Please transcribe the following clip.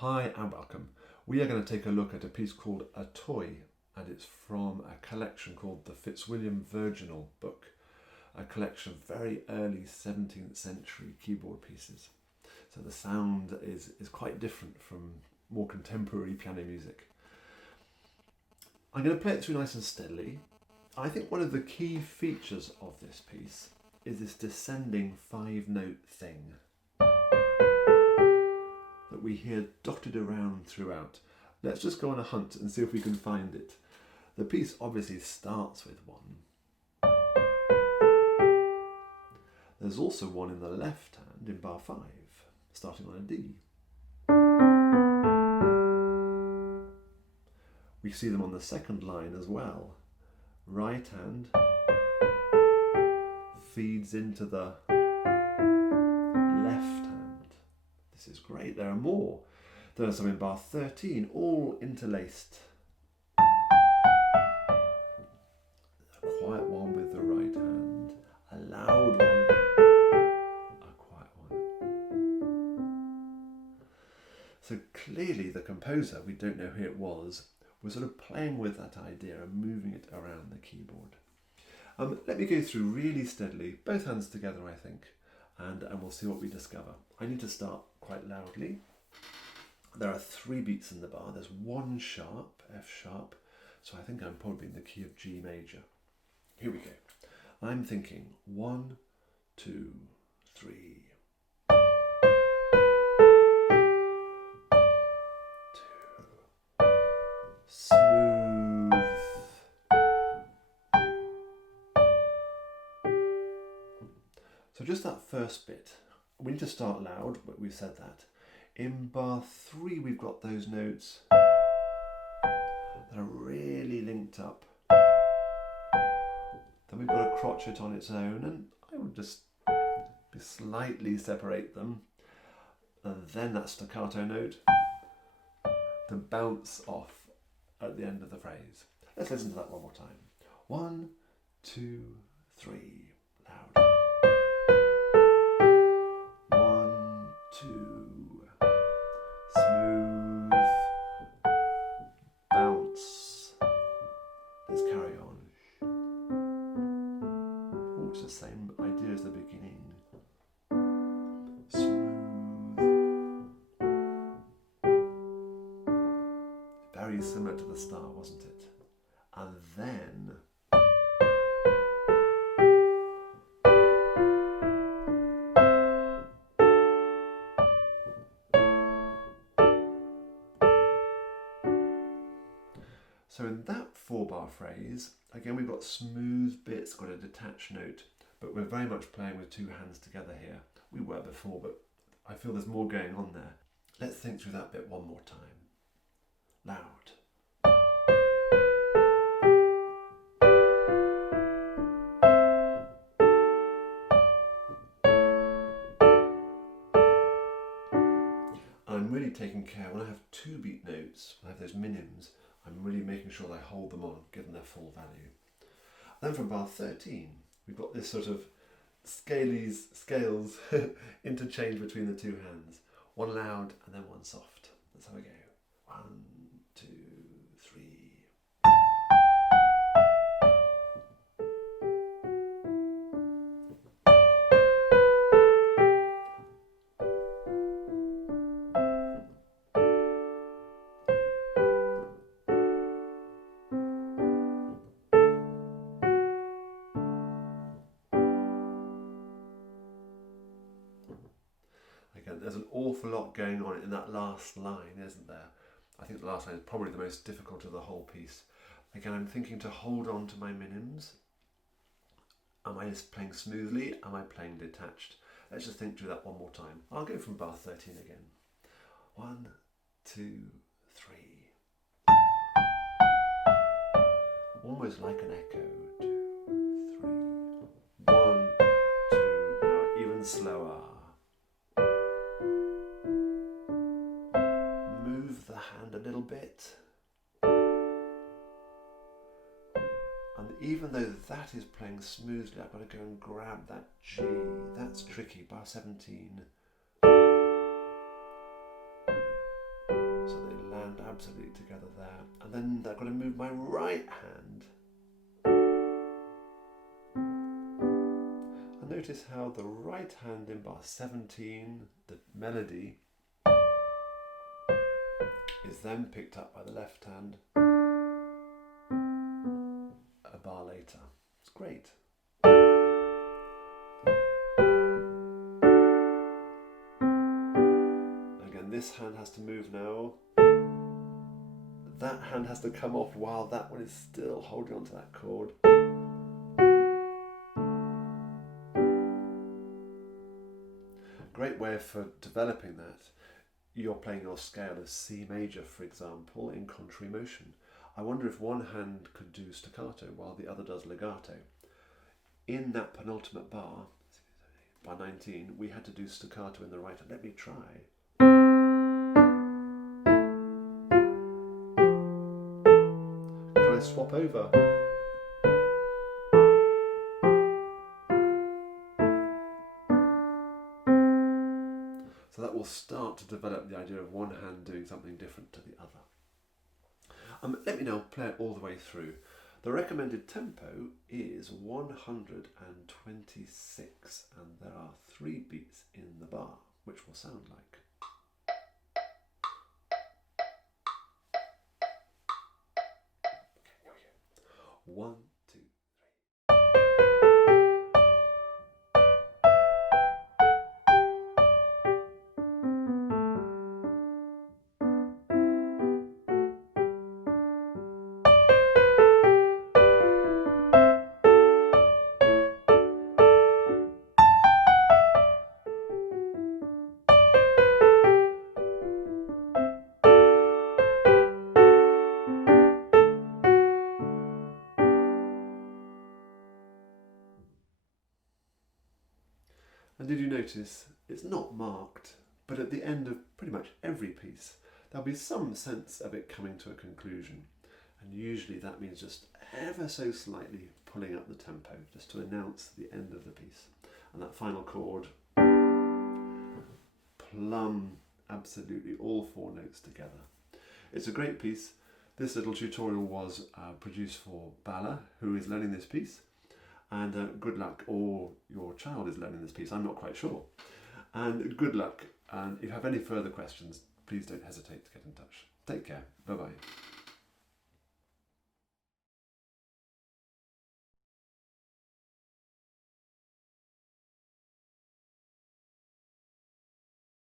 Hi and welcome. We are going to take a look at a piece called A Toy, and it's from a collection called the Fitzwilliam Virginal Book, a collection of very early 17th century keyboard pieces. So the sound is quite different from more contemporary piano music. I'm going to play it through nice and steadily. I think one of the key features of this piece is this descending 5-note thing that we hear dotted around throughout. Let's just go on a hunt and see if we can find it. The piece obviously starts with 1. There's also 1 in the left hand in bar 5, starting on a D. We see them on the second line as well. Right hand feeds into the left hand. This is great. There are more. There are some in bar 13, all interlaced. A quiet one with the right hand, a loud one, a quiet one. So clearly the composer, we don't know who it was sort of playing with that idea and moving it around the keyboard. Let me go through really steadily, both hands together I think, and we'll see what we discover. I need to start quite loudly. There are 3 beats in the bar. There's 1 sharp, F sharp, so I think I'm probably in the key of G major. Here we go. I'm thinking 1, 2, 3. Smooth. So just that first bit, we need to start loud, but we've said that. In bar 3 we've got those notes that are really linked up. Then we've got a crotchet on its own, and I would just slightly separate them. And then that staccato note to bounce off at the end of the phrase. Let's listen to that one more time. 1, 2, 3, loud. 1, 2, smooth, bounce. Let's carry on. Oh, it's the same idea as the beginning. Very similar to the start, wasn't it? And then so in that 4-bar phrase, again we've got smooth bits, got a detached note, but we're very much playing with 2 hands together here. We were before, but I feel there's more going on there. Let's think through that bit one more time. Loud. I'm really taking care, when I have 2 beat notes, when I have those minims, I'm really making sure that I hold them on, give them their full value. Then from bar 13, we've got this sort of scales interchange between the 2 hands. 1 loud and then 1 soft. That's how we go. 1, 2, 3. Again, there's an awful lot going on in that last line, isn't there? I think the last line is probably the most difficult of the whole piece. Again, I'm thinking to hold on to my minims. Am I just playing smoothly? Am I playing detached? Let's just think through that one more time. I'll go from bar 13 again. 1, 2, 3. Almost like an echo. 2, 3. 1, 2. Now even slower. Move the hand a little bit. And even though that is playing smoothly, I've got to go and grab that G. That's tricky. Bar 17. absolutely together there. And then I've got to move my right hand. And notice how the right hand in bar 17, the melody, is then picked up by the left hand a bar later. It's great. Again, this hand has to move now. That hand has to come off while that one is still holding on to that chord. Great way for developing that. You're playing your scale of C major, for example, in contrary motion. I wonder if one hand could do staccato while the other does legato. In that penultimate bar, bar 19, we had to do staccato in the right hand. Let me try. Can I swap over? So that will start to develop the idea of one hand doing something different to the other. Let me now play it all the way through. The recommended tempo is 126, and there are 3 beats in the bar, which will sound like. Okay, here we go. 1, 2, 3. And did you notice it's not marked, but at the end of pretty much every piece, there'll be some sense of it coming to a conclusion. And usually that means just ever so slightly pulling up the tempo, just to announce the end of the piece. And that final chord, plumb absolutely all 4 notes together. It's a great piece. This little tutorial was produced for Bala, who is learning this piece. And good luck, or your child is learning this piece, I'm not quite sure. And good luck, and if you have any further questions, please don't hesitate to get in touch. Take care, bye-bye.